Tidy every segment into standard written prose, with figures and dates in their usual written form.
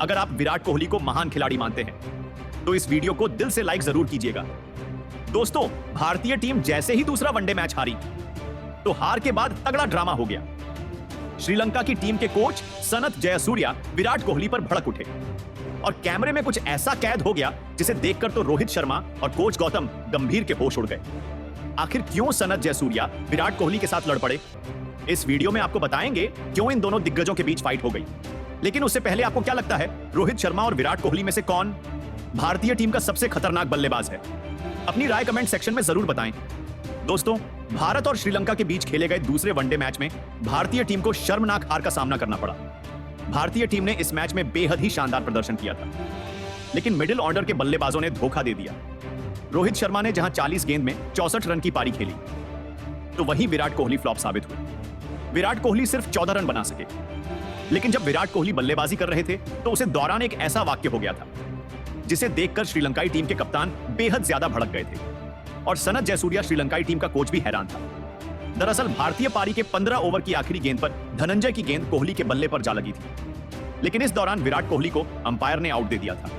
अगर आप विराट कोहली को महान खिलाड़ी मानते हैं तो इस वीडियो को दिल से लाइक जरूर कीजिएगा। दोस्तों, भारतीय टीम जैसे ही दूसरा वनडे मैच हारी तो हार के बाद तगड़ा ड्रामा हो गया। श्रीलंका की टीम के कोच सनथ जयसूर्या विराट कोहली पर भड़क उठे और कैमरे में कुछ ऐसा कैद हो गया जिसे देखकर तो रोहित शर्मा और कोच गौतम गंभीर के होश उड़ गए। आखिर क्यों सनथ जयसूर्या विराट कोहली के साथ लड़ पड़े, इस वीडियो में आपको बताएंगे क्यों इन दोनों दिग्गजों के बीच फाइट हो गई। लेकिन उससे पहले आपको क्या लगता है, रोहित शर्मा और विराट कोहली में से कौन भारतीय टीम का सबसे खतरनाक बल्लेबाज है? अपनी राय कमेंट सेक्शन में जरूर बताएं। दोस्तों, भारत और श्रीलंका के बीच खेले गए दूसरे वनडे मैच में भारतीय टीम को शर्मनाक हार का सामना करना पड़ा। भारतीय टीम ने इस मैच में बेहद ही शानदार प्रदर्शन किया था, लेकिन मिडिल ऑर्डर के बल्लेबाजों ने धोखा दे दिया। रोहित शर्मा ने जहां 40 गेंद में 64 रन की पारी खेली, तो वहीं विराट कोहली फ्लॉप साबित हुए। विराट कोहली सिर्फ 14 रन बना सके। लेकिन जब विराट कोहली बल्लेबाजी कर रहे थे तो उसे दौरान एक ऐसा वाक्य हो गया था जिसे देखकर श्रीलंकाई टीम के कप्तान बेहद ज्यादा भड़क गए थे और सनथ जयसूर्या श्रीलंकाई टीम का कोच भी हैरान था। दरअसल भारतीय पारी के 15 ओवर की आखिरी गेंद पर धनंजय की गेंद कोहली के बल्ले पर जा लगी थी, लेकिन इस दौरान विराट कोहली को अंपायर ने आउट दे दिया था।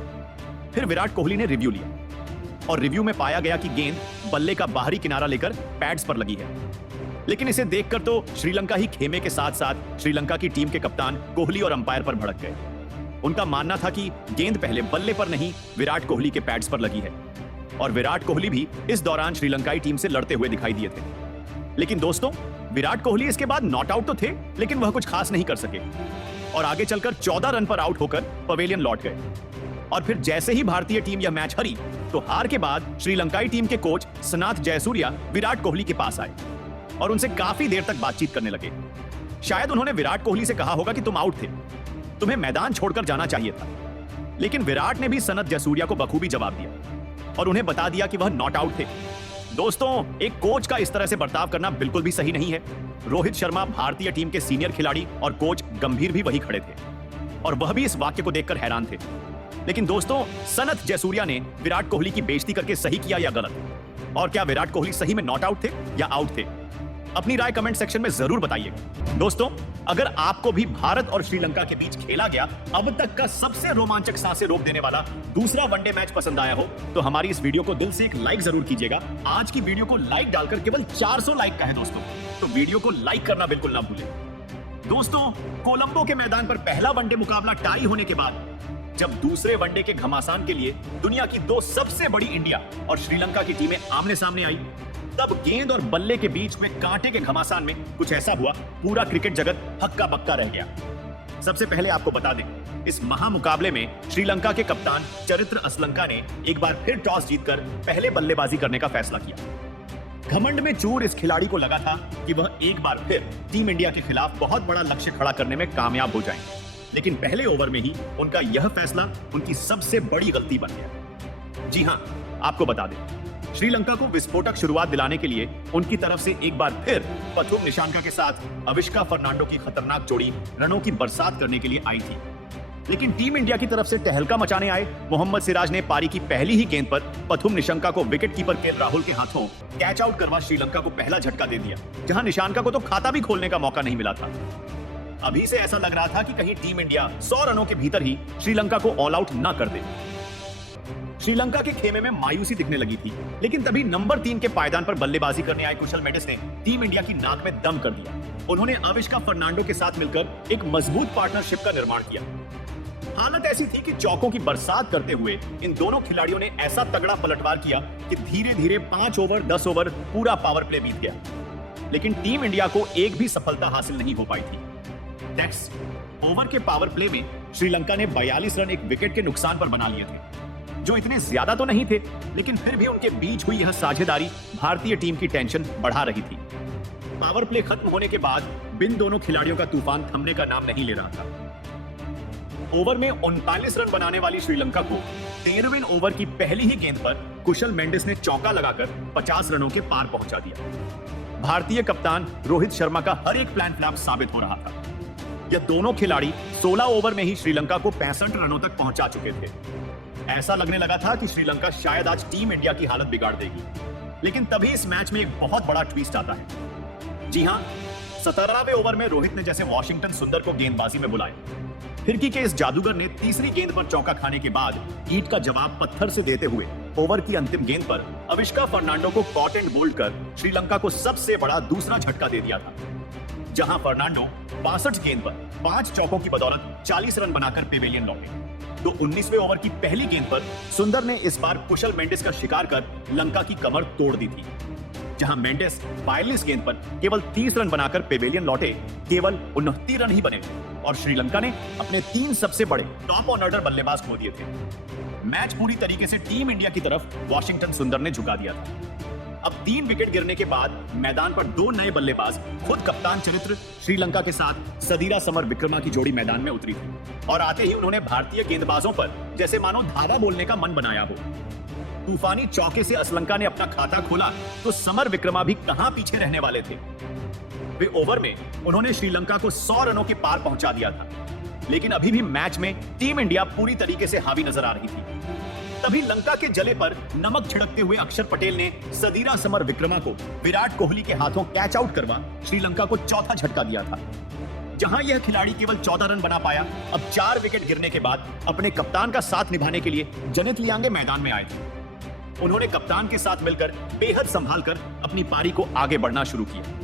फिर विराट कोहली ने रिव्यू लिया और रिव्यू में पाया गया कि गेंद बल्ले का बाहरी किनारा लेकर पैड्स पर लगी है। लेकिन इसे देखकर तो श्रीलंका ही खेमे के साथ साथ श्रीलंका की टीम के कप्तान कोहली और अंपायर पर भड़क गए। उनका मानना था कि गेंद पहले बल्ले पर नहीं, विराट कोहली के पैड्स पर लगी है और विराट कोहली भी इस दौरान श्रीलंकाई टीम से लड़ते हुए दिखाई दिए थे। लेकिन दोस्तों, विराट कोहली इसके बाद नॉट आउट तो थे, लेकिन वह कुछ खास नहीं कर सके और आगे चलकर 14 रन पर आउट होकर पवेलियन लौट गए। और फिर जैसे ही भारतीय टीम यह मैच हारी तो हार के बाद श्रीलंकाई टीम के कोच सनथ जयसूर्या विराट कोहली के पास आए और उनसे काफी देर तक बातचीत करने लगे। शायद उन्होंने विराट कोहली से कहा होगा कि तुम आउट थे, तुम्हें मैदान छोड़कर जाना चाहिए था। लेकिन विराट ने भी सनथ जयसूर्या को बखूबी जवाब दिया और उन्हें बता दिया कि वह नॉट आउट थे। दोस्तों, एक कोच का इस तरह से बर्ताव करना बिल्कुल भी सही नहीं है। रोहित शर्मा, भारतीय टीम के सीनियर खिलाड़ी, और कोच गंभीर भी वही खड़े थे और वह भी इस वाक्य को देखकर हैरान थे। लेकिन दोस्तों, सनथ जयसूर्या ने विराट कोहली की बेइज्जती करके सही किया या गलत? और क्या विराट कोहली सही में नॉट आउट थे या आउट थे? अपनी राय कमेंट सेक्शन में जरूर बताइएगा। दोस्तों, अगर आपको भी भारत और श्रीलंका के बीच खेला गया अब तक का सबसे रोमांचक, सांसें रोक देने वाला दूसरा वनडे मैच पसंद आया हो तो हमारी इस वीडियो को दिल से एक लाइक जरूर कीजिएगा। आज की वीडियो को लाइक डालकर केवल 400 लाइक का है दोस्तों, तो वीडियो को लाइक करना बिल्कुल ना भूलें। दोस्तों, कोलंबो के मैदान पर पहला वनडे मुकाबला टाई होने के बाद जब दूसरे वनडे के घमासान के लिए दुनिया की दो सबसे बड़ी इंडिया और श्रीलंका की टीमें आमने सामने आई, तब गेंद और बल्ले के बीच में कांटे के घमासान में कुछ ऐसा हुआ, पूरा क्रिकेट जगत हक्का बक्का रह गया। सबसे पहले आपको बता दें, इस महामुकाबले में श्रीलंका के कप्तान चरित्र असलंका ने एक बार फिर टॉस जीतकर पहले बल्लेबाजी करने का फैसला किया। घमंड में चूर इस खिलाड़ी को लगा था कि वह एक बार फिर टीम इंडिया के खिलाफ बहुत बड़ा लक्ष्य खड़ा करने में कामयाब हो जाएंगे, लेकिन पहले ओवर में ही उनका यह फैसला उनकी सबसे बड़ी गलती बन गया। जी हां, आपको बता दें, श्रीलंका को विस्फोटक शुरुआत दिलाने के लिए उनकी तरफ से एक बार फिर पथुम निशांका के साथ अविष्का फर्नांडो की खतरनाक जोड़ी रनों की बरसात करने के लिए आई थी। लेकिन टीम इंडिया की तरफ से तहलका मचाने आए मोहम्मद सिराज ने पारी की पहली ही गेंद पर पथुम निशंका को विकेट कीपर केएल राहुल के हाथों कैच आउट करवा श्रीलंका को पहला झटका दे दिया, जहां निशांका को तो खाता भी खोलने का मौका नहीं मिला था। अभी से ऐसा लग रहा था कि कहीं टीम इंडिया 100 रनों के भीतर ही श्रीलंका को ऑल आउट न कर दे। श्रीलंका के खेमे में मायूसी दिखने लगी थी, लेकिन तभी नंबर 3 के पायदान पर बल्लेबाजी करने आए कुशल मेंडिस ने टीम इंडिया की नाक में दम कर दिया। उन्होंने अविष्का फर्नांडो के साथ मिलकर एक मजबूत पार्टनरशिप का निर्माण किया। हालत ऐसी थी कि चौकों की बरसात करते हुए इन दोनों खिलाड़ियों ने ऐसा तगड़ा पलटवार किया कि धीरे धीरे 5 ओवर 10 ओवर पूरा पावर प्ले बीत गया, लेकिन टीम इंडिया को एक भी सफलता हासिल नहीं हो पाई थी। 10 ओवर के पावर प्ले में श्रीलंका ने 42 रन एक विकेट के नुकसान पर बना लिए थे, जो इतने ज्यादा तो नहीं थे, लेकिन फिर भी उनके बीच हुई यह साझेदारी भारतीय टीम की टेंशन बढ़ा रही थी। पावर प्ले खत्म होने के बाद बिन दोनों खिलाड़ियों का तूफान थमने का नाम नहीं ले रहा था। ओवर में 39 रन बनाने वाली श्रीलंका को 13वें ओवर की पहली ही गेंद पर कुशल मेंडिस ने चौका लगाकर 50 रनों के पार पहुंचा दिया। भारतीय कप्तान रोहित शर्मा का हर एक प्लान फ्लॉप साबित हो रहा था। यह दोनों खिलाड़ी 16 ओवर में ही श्रीलंका को 65 रनों तक पहुंचा चुके थे। ऐसा लगने लगा था कि श्रीलंका शायद आज टीम इंडिया की हालत बिगाड़ देगी, लेकिन तभी इस मैच में एक बहुत बड़ा ट्विस्ट आता है। जी हां, 17वें ओवर में रोहित ने जैसे वॉशिंगटन सुंदर को गेंदबाजी में बुलाया फिरकी के इस जादूगर ने तीसरी गेंद पर चौका खाने के बाद ईंट का जवाब पत्थर से देते हुए ओवर की अंतिम गेंद पर अविष्का फर्नांडो को कॉट एंड बोल्ड कर श्रीलंका को सबसे बड़ा दूसरा झटका दे दिया था, जहां फर्नांडो 62 गेंद पर 5 चौकों की बदौलत 40 रन बनाकर पेवेलियन लौटे। तो 19वें ओवर की पहली गेंद पर सुंदर ने इस बार कुशल मेंडिस का शिकार कर लंका की कमर तोड़ दी थी, जहां मेंडिस 42 गेंद पर केवल 30 रन बनाकर पेवेलियन लौटे। केवल 69 रन ही बने और श्रीलंका ने अपने 3 सबसे बड़े टॉप ऑर्डर बल्लेबाज खो दिए थे। मैच पूरी तरीके से टीम इंडिया की तरफ वॉशिंगटन सुंदर ने झुका दिया था। अब 3 विकेट गिरने के बाद मैदान पर 2 नए बल्लेबाज, खुद कप्तान चरित्र श्रीलंका के साथ सदीरा समर विक्रमा की जोड़ी मैदान में उतरी थी और आते ही उन्होंने भारतीय गेंदबाजों पर जैसे मानो धावा बोलने का मन बनाया हो। तूफानी चौके से असलंका ने अपना खाता खोला तो समर विक्रमा भी कहां पीछे रहने वाले थे। वे ओवर में उन्होंने श्रीलंका को 100 रनों के पार पहुंचा दिया था, लेकिन अभी भी मैच में टीम इंडिया पूरी तरीके से हावी नजर आ रही थी। तभी लंका के जले पर नमक छिड़कते हुए अक्षर पटेल ने सदीरा समर विक्रमा को विराट कोहली के हाथों कैच आउट करवा श्रीलंका को चौथा झटका दिया था। जहां यह खिलाड़ी केवल 14 रन बना पाया, अब 4 विकेट गिरने के बाद अपने कप्तान का साथ निभाने के लिए जनित लियांगे मैदान में आए थे। उन्होंने कप्तान के साथ मिलकर बेहद संभाल कर अपनी पारी को आगे बढ़ना शुरू किया।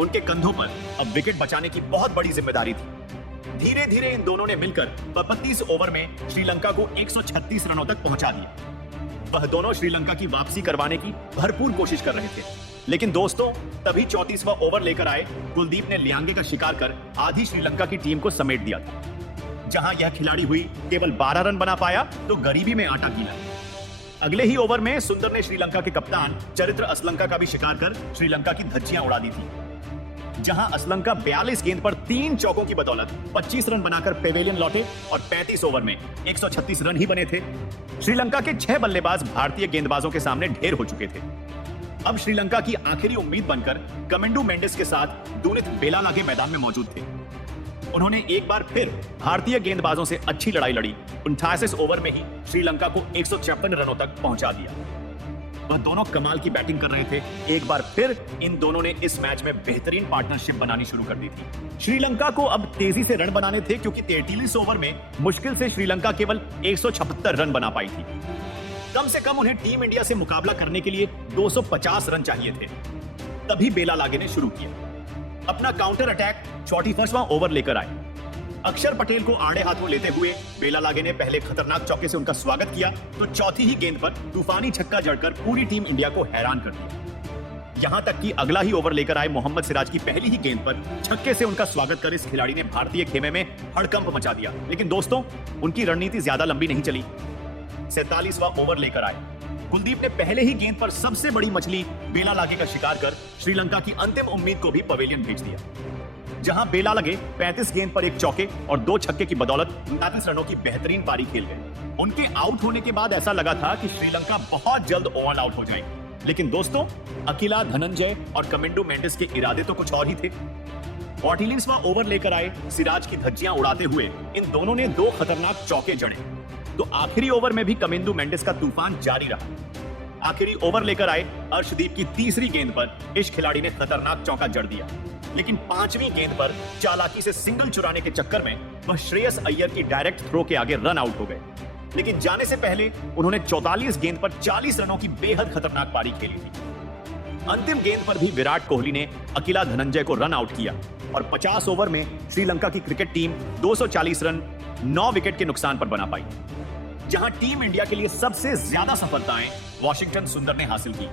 उनके कंधों पर अब विकेट बचाने की बहुत बड़ी जिम्मेदारी थी। धीरे धीरे इन दोनों ने मिलकर 32 ओवर में श्रीलंका को 136 रनों तक पहुंचा दिया। वह दोनों श्रीलंका की वापसी करवाने की भरपूर कोशिश कर रहे थे, लेकिन दोस्तों तभी 34वां ओवर लेकर आए कुलदीप ने लियांगे का शिकार कर आधी श्रीलंका की टीम को समेट दिया था। जहां यह खिलाड़ी हुई केवल 12 रन बना पाया तो गरीबी में आटा गीला। अगले ही ओवर में सुंदर ने श्रीलंका के कप्तान चरित्र असलंका का भी शिकार कर श्रीलंका की धज्जियां उड़ा दी थी, जहां असलंका 42 गेंद पर 3 चौकों की बदौलत 25 रन बनाकर पेवेलियन लौटे और 35 ओवर में 136 रन ही बने थे। श्रीलंका के 6 बल्लेबाज भारतीय गेंदबाजों के सामने ढेर हो चुके थे। अब श्रीलंका की आखिरी उम्मीद बनकर कमेंडू मेंडिस के साथ दूनित बेलालागे मैदान में मौजूद थे। उन्होंने एक बार फिर भारतीय गेंदबाजों से अच्छी लड़ाई लड़ी। 89 ओवर में ही श्रीलंका को 156 रनों तक पहुंचा दिया। वह दोनों कमाल की बैटिंग कर रहे थे। एक बार फिर इन दोनों ने इस मैच में बेहतरीन पार्टनरशिप बनानी शुरू कर दी थी। श्रीलंका को अब तेजी से रन बनाने थे, क्योंकि 43 ओवर में मुश्किल से श्रीलंका केवल 176 रन बना पाई थी। कम से कम उन्हें टीम इंडिया से मुकाबला करने के लिए 250 रन चाहिए थे। तभी बेलालागे ने शुरू किया अपना काउंटर अटैक। 34वां ओवर लेकर आए। अक्षर पटेल को आड़े हाथों लेते हुए बेलालागे ने पहले खतरनाक चौके से उनका स्वागत किया तो चौथी ही गेंद पर तूफानी छक्का जड़कर पूरी टीम इंडिया को हैरान कर दिया। यहां तक कि अगला ही ओवर लेकर आए मोहम्मद सिराज की पहली ही गेंद पर छक्के से उनका स्वागत कर इस खिलाड़ी ने भारतीय खेमे में हड़कंप मचा दिया। लेकिन दोस्तों उनकी रणनीति ज्यादा लंबी नहीं चली। 47वां ओवर लेकर आए। कुलदीप ने पहले ही गेंद पर सबसे बड़ी मछली बेलालागे का शिकार कर श्रीलंका की अंतिम उम्मीद को भी पवेलियन भेज दिया, जहां बेलालागे 35 गेंद पर 1 चौके और 2 छक्के की बदौलत 39 रनों की बेहतरीन पारी खेल गए। उनके आउट होने के बाद ऐसा लगा था कि श्रीलंका बहुत जल्द ऑल आउट हो जाएगी, लेकिन दोस्तों अकिला, धनंजय और कमेंडू मेंडिस के इरादे तो कुछ और ही थे। 48वां ओवर लेकर आए सिराज की धज्जियां उड़ाते हुए इन दोनों ने 2 खतरनाक चौके जड़े तो आखिरी ओवर में भी कमेंडू मेंडिस का तूफान जारी रहा। आखिरी ओवर लेकर आए अर्शदीप की तीसरी गेंद पर इस खिलाड़ी ने खतरनाक चौका जड़ दिया, लेकिन 5वीं गेंद पर चालाकी से सिंगल चुराने के चक्कर में वह श्रेयस अय्यर की डायरेक्ट थ्रो के आगे रन आउट हो गए। लेकिन जाने से पहले उन्होंने 44 गेंद पर 40 रनों की बेहद खतरनाक पारी खेली थी। अंतिम गेंद पर भी विराट कोहली ने अकिला, धनंजय को रन आउट किया और 50 ओवर में श्रीलंका की क्रिकेट टीम 240 रन 9 विकेट के नुकसान पर बना पाई, जहां टीम इंडिया के लिए सबसे ज्यादा सफलताएं वॉशिंगटन सुंदर ने हासिल की।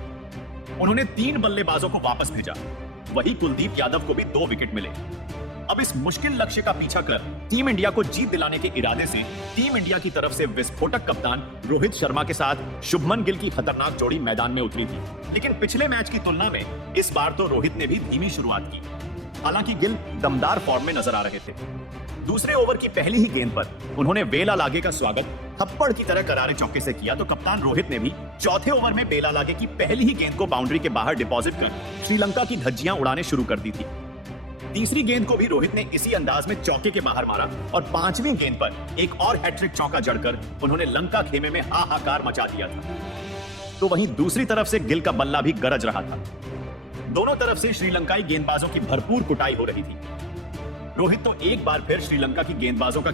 उन्होंने 3 बल्लेबाजों को वापस भेजा, वही कुलदीप यादव को भी 2 विकेट मिले। अब इस मुश्किल लक्ष्य का पीछा कर टीम इंडिया को जीत दिलाने के इरादे से टीम इंडिया की तरफ से विस्फोटक कप्तान रोहित शर्मा के साथ शुभमन गिल की खतरनाक जोड़ी मैदान में उतरी थी। लेकिन पिछले मैच की तुलना में इस बार तो रोहित ने भी धीमी शुरुआत की। हालांकि गिल दमदार फॉर्म में नजर आ रहे थे। दूसरे ओवर की पहली ही गेंद पर उन्होंने बेलालागे का स्वागत थप्पड़ की तरह करारे चौके से किया तो कप्तान रोहित ने भी चौथे ओवर में बेलालागे की पहली ही गेंद को बाउंड्री के बाहर डिपॉजिट कर श्रीलंका की धज्जियां उड़ाने शुरू कर दी थी। तीसरी गेंद को भी रोहित ने इसी अंदाज में चौके के बाहर मारा और 5वीं गेंद पर एक और हैट्रिक चौका जड़कर उन्होंने लंका खेमे में हाहाकार मचा दिया था। तो वहीं दूसरी तरफ से गिल का बल्ला भी गरज रहा था। दोनों तरफ से श्रीलंकाई गेंदबाजों की भरपूर कुटाई हो रही थी। रोहित तो एक बार फिर श्रीलंका की गेंदबाजों का